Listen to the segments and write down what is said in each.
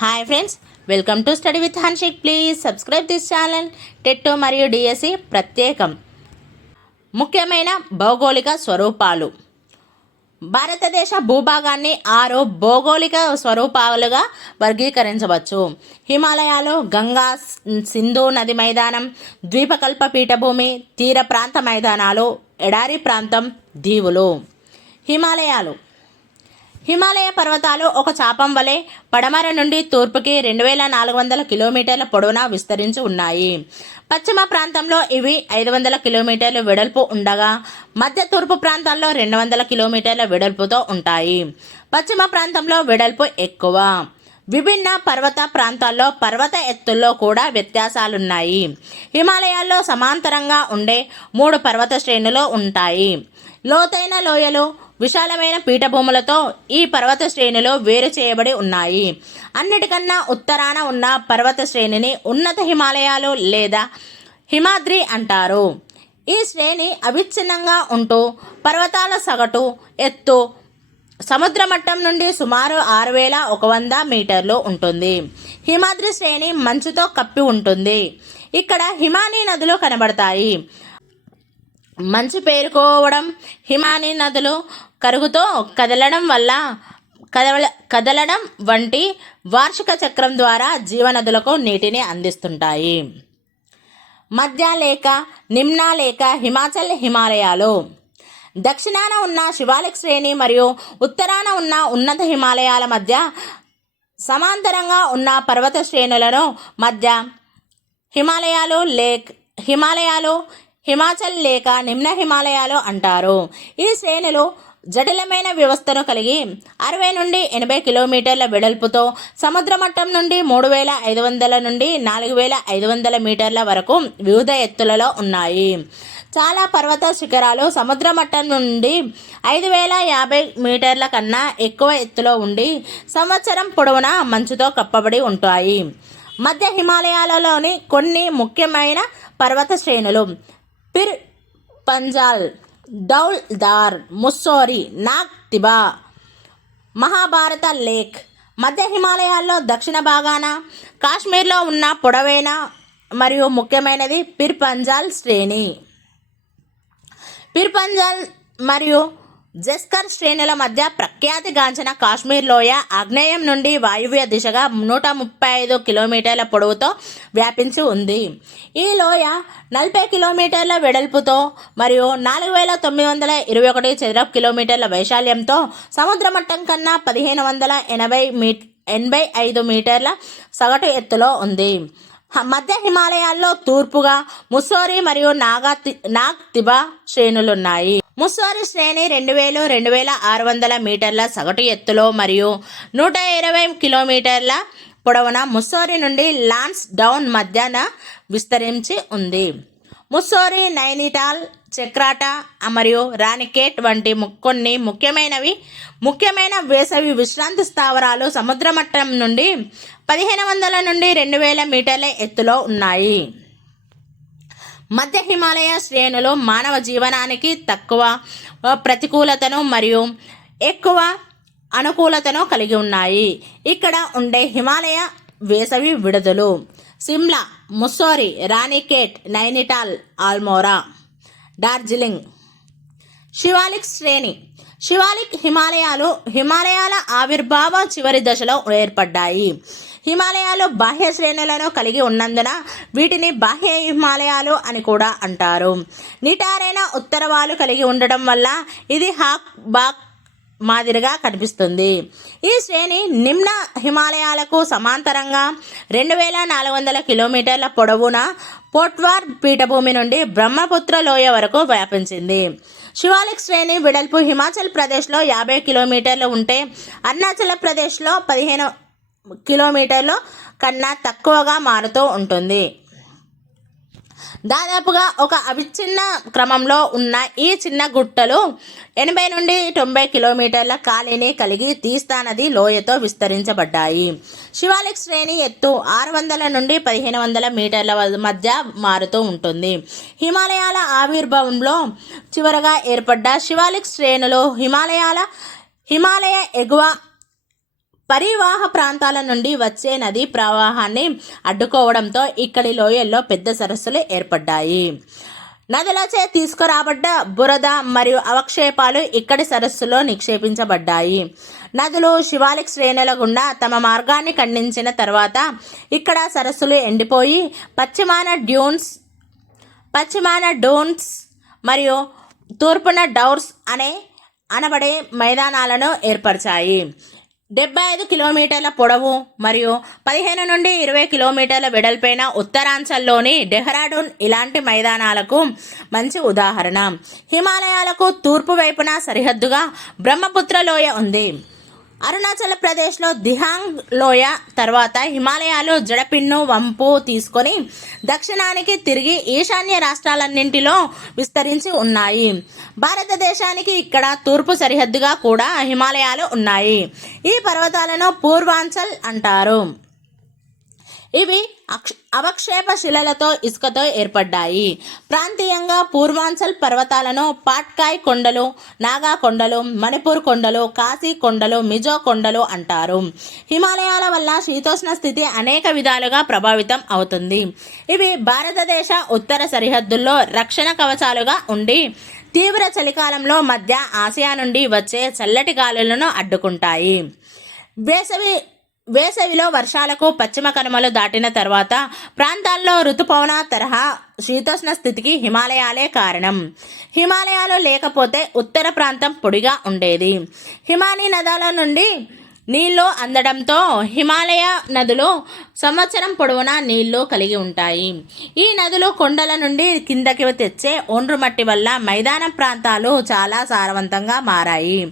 Hi friends, welcome to study with Hanshik. Please subscribe this channel. TET మరియు DSC ప్రత్యేకం. ముఖ్యమైన భౌగోళిక స్వరూపాలు. భారతదేశ భూభాగాన్ని 6 భౌగోళిక స్వరూపాలుగా వర్గీకరించవచ్చు. హిమాలయాలు, గంగా సింధు నది మైదానం, ద్వీపకల్ప పీఠభూమి, తీర ప్రాంత మైదానాలు, ఎడారి ప్రాంతం, దీవులు. హిమాలయ పర్వతాలు ఒక చాపం వలె పడమర నుండి తూర్పుకి 2400 కిలోమీటర్ల పొడవున విస్తరించి ఉన్నాయి. పశ్చిమ ప్రాంతంలో ఇవి 500 కిలోమీటర్ల వెడల్పు ఉండగా మధ్య తూర్పు ప్రాంతాల్లో 200 కిలోమీటర్ల వెడల్పుతో ఉంటాయి. పశ్చిమ ప్రాంతంలో వెడల్పు ఎక్కువ. విభిన్న పర్వత ప్రాంతాల్లో పర్వత ఎత్తుల్లో కూడా వ్యత్యాసాలున్నాయి. హిమాలయాల్లో సమాంతరంగా ఉండే 3 పర్వత శ్రేణులు ఉంటాయి. లోతైన లోయలు, విశాలమైన పీఠభూములతో ఈ పర్వత శ్రేణులు వేరు చేయబడి ఉన్నాయి. అన్నిటికన్నా ఉత్తరాన ఉన్న పర్వత శ్రేణిని ఉన్నత హిమాలయాలు లేదా హిమాద్రి అంటారు. ఈ శ్రేణి అవిచ్ఛిన్నంగా ఉంటూ పర్వతాల సగటు ఎత్తు సముద్ర మట్టం నుండి సుమారు 6100 మీటర్లు ఉంటుంది. హిమాద్రి శ్రేణి మంచుతో కప్పి ఉంటుంది. ఇక్కడ హిమానీ నదులు కనబడతాయి. మంచు పేరుకోవడం, హిమానీ నదులు కరుగుతో కదలడం వంటి వార్షిక చక్రం ద్వారా జీవనదులకు నీటిని అందిస్తుంటాయి. మధ్య లేక నిమ్న లేక హిమాచల్ హిమాలయాలు. దక్షిణాన ఉన్న శివాలిక్ శ్రేణి మరియు ఉత్తరాన ఉన్న ఉన్నత హిమాలయాల మధ్య సమాంతరంగా ఉన్న పర్వత శ్రేణులను మధ్య హిమాలయాలు హిమాచల్ లేక నిమ్న హిమాలయాలు అంటారు. ఈ శ్రేణులు జటిలమైన వ్యవస్థను కలిగి 60 నుండి 80 కిలోమీటర్ల వెడల్పుతో సముద్ర మట్టం నుండి 3500 నుండి 4500 మీటర్ల వరకు వివిధ ఎత్తులలో ఉన్నాయి. చాలా పర్వత శిఖరాలు సముద్ర మట్టం నుండి 5050 మీటర్ల కన్నా ఎక్కువ ఎత్తులో ఉండి సంవత్సరం పొడవునా మంచుతో కప్పబడి ఉంటాయి. మధ్య హిమాలయాలలోని కొన్ని ముఖ్యమైన పర్వత శ్రేణులు పిర్ పంజాల్, దౌల్ దార్, ముస్సోరి, నాగ్ తిబా, మహాభారత లేక్. మధ్య హిమాలయాల్లో దక్షిణ భాగాన కాశ్మీర్లో ఉన్న పొడవైన మరియు ముఖ్యమైనది పిర్ పంజాల్ శ్రేణి. పిర్ పంజాల్ మరియు జస్కర్ శ్రేణుల మధ్య ప్రఖ్యాతిగాంచిన కాశ్మీర్ లోయ ఆగ్నేయం నుండి వాయువ్య దిశగా 135 కిలోమీటర్ల పొడవుతో వ్యాపించి ఉంది. ఈ లోయ 40 కిలోమీటర్ల వెడల్పుతో మరియు 4921 చదరపు కిలోమీటర్ల వైశాల్యంతో సముద్ర మట్టం కన్నా 1585 మీటర్ల సగటు ఎత్తులో ఉంది. మధ్య హిమాలయాల్లో తూర్పుగా ముస్సోరి మరియు నాగ్ తిబా శ్రేణులున్నాయి. ముస్సోరి శ్రేణి 2000-2600 మీటర్ల సగటు ఎత్తులో మరియు 120 కిలోమీటర్ల పొడవున ముస్సోరి నుండి లాన్స్ డౌన్ మధ్యన విస్తరించి ఉంది. ముస్సోరి, నైనిటాల్, చక్రాటా మరియు రాణికేట్ వంటి కొన్ని ముఖ్యమైన వేసవి విశ్రాంతి స్థావరాలు సముద్ర మట్టం నుండి 1500 నుండి 2000 మీటర్ల ఎత్తులో ఉన్నాయి. మధ్య హిమాలయ శ్రేణులు మానవ జీవనానికి తక్కువ ప్రతికూలతను మరియు ఎక్కువ అనుకూలతను కలిగి ఉన్నాయి. ఇక్కడ ఉండే హిమాలయ వేసవి విడుదలు: సిమ్లా, ముస్సోరి, రాణికేట్, నైనిటాల్, ఆల్మోరా, డార్జిలింగ్. శివాలిక్ శ్రేణి. శివాలిక్ హిమాలయాల ఆవిర్భావ చివరి దశలో ఏర్పడ్డాయి. హిమాలయాలు బాహ్య శ్రేణులను కలిగి ఉన్నందున వీటిని బాహ్య హిమాలయాలు అని కూడా అంటారు. నిటారైన ఉత్తరవాలు కలిగి ఉండడం వల్ల ఇది హాక్ బాక్ మాదిరిగా కనిపిస్తుంది. ఈ శ్రేణి నిమ్న హిమాలయాలకు సమాంతరంగా 2400 కిలోమీటర్ల పొడవున పోట్వార్ పీఠభూమి నుండి బ్రహ్మపుత్ర లోయ వరకు వ్యాపించింది. శివాలిక్ శ్రేణి వెడల్పు హిమాచల్ ప్రదేశ్లో 50 కిలోమీటర్లు ఉంటే అరుణాచల్ ప్రదేశ్లో 15 కిలోమీటర్లు కన్నా తక్కువగా మారుతూ ఉంటుంది. దాదాపుగా ఒక అవిచ్ఛిన్న క్రమంలో ఉన్న ఈ చిన్న గుట్టలు 80 నుండి 90 కిలోమీటర్ల ఖాళీని కలిగి తీస్తా నది లోయతో విస్తరించబడ్డాయి. శివాలిక్ శ్రేణి ఎత్తు 600 నుండి 1500 మీటర్ల మధ్య మారుతూ ఉంటుంది. హిమాలయాల ఆవిర్భావంలో చివరగా ఏర్పడ్డ శివాలిక్ శ్రేణులు హిమాలయ ఎగువ పరివాహ ప్రాంతాల నుండి వచ్చే నదీ ప్రవాహాన్ని అడ్డుకోవడంతో ఇక్కడి లోయల్లో పెద్ద సరస్సులు ఏర్పడ్డాయి. నదులచే తీసుకురాబడ్డ బురద మరియు అవక్షేపాలు ఇక్కడి సరస్సులో నిక్షేపించబడ్డాయి. నదులు శివాలిక్ శ్రేణుల గుండా తమ మార్గాన్ని ఖండించిన తర్వాత ఇక్కడ సరస్సులు ఎండిపోయి పశ్చిమాన డూన్స్ మరియు తూర్పున డౌర్స్ అనబడే మైదానాలను ఏర్పరిచాయి. 75 కిలోమీటర్ల పొడవు మరియు 15 నుండి 20 కిలోమీటర్ల వెడల్పైన ఉత్తరాంచల్లోని డెహ్రాడూన్ ఇలాంటి మైదానాలకు మంచి ఉదాహరణ. హిమాలయాలకు తూర్పు వైపున సరిహద్దుగా బ్రహ్మపుత్ర లోయ ఉంది. అరుణాచల్ ప్రదేశ్లో దిహాంగ్ లోయ తర్వాత హిమాలయాలు జడపిన్ను వంపు తీసుకొని దక్షిణానికి తిరిగి ఈశాన్య రాష్ట్రాలన్నింటిలో విస్తరించి ఉన్నాయి. భారతదేశానికి ఇక్కడ తూర్పు సరిహద్దుగా కూడా హిమాలయాలు ఉన్నాయి. ఈ పర్వతాలను పూర్వాంచల్ అంటారు. ఇవి అవక్షేప శిలలతో ఇసుకతో ఏర్పడ్డాయి. ప్రాంతీయంగా పూర్వాంచల్ పర్వతాలను పాట్కాయ్ కొండలు, నాగా కొండలు, మణిపూర్ కొండలు, కాశీ కొండలు, మిజో కొండలు అంటారు. హిమాలయాల వల్ల శీతోష్ణ స్థితి అనేక విధాలుగా ప్రభావితం అవుతుంది. ఇవి భారతదేశ ఉత్తర సరిహద్దుల్లో రక్షణ కవచాలుగా ఉండి తీవ్ర చలికాలంలో మధ్య ఆసియా నుండి వచ్చే చల్లటి గాలులను అడ్డుకుంటాయి. వేసవిలో వర్షాలకు పశ్చిమ కనుమలు దాటిన తర్వాత ప్రాంతాల్లో ఋతుపవన తరహా శీతోష్ణ స్థితికి హిమాలయాలే కారణం. హిమాలయాలు లేకపోతే ఉత్తర ప్రాంతం పొడిగా ఉండేది. హిమానీ నదాల నుండి నీళ్లు అందడంతో హిమాలయ నదులు సంవత్సరం పొడవునా నీళ్లు కలిగి ఉంటాయి. ఈ నదులు కొండల నుండి కిందకి తెచ్చే ఒండ్రుమట్టి వల్ల మైదానం ప్రాంతాలు చాలా సారవంతంగా మారాయి.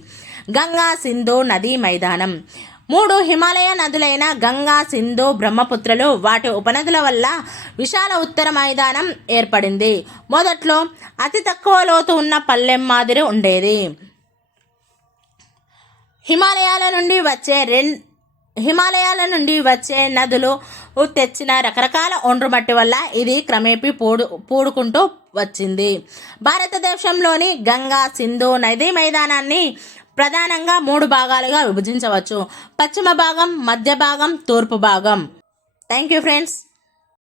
గంగా సింధు నదీ మైదానం 3 హిమాలయ నదులైన గంగా, సింధు, బ్రహ్మపుత్రలు వాటి ఉపనదుల వల్ల విశాల ఉత్తర మైదానం ఏర్పడింది. మొదట్లో అతి తక్కువ లోతు ఉన్న పల్లెం మాదిరి ఉండేది. హిమాలయాల నుండి వచ్చే నదులు తెచ్చిన రకరకాల ఒండ్రుమట్టి వల్ల ఇది క్రమేపీ పూడుకుంటూ వచ్చింది. భారతదేశంలోని గంగా, సింధు నదీ మైదానాన్ని ప్రధానంగా 3 భాగాలుగా విభజించవచ్చు. పశ్చిమ భాగం, మధ్య భాగం, తూర్పు భాగం. Thank you friends.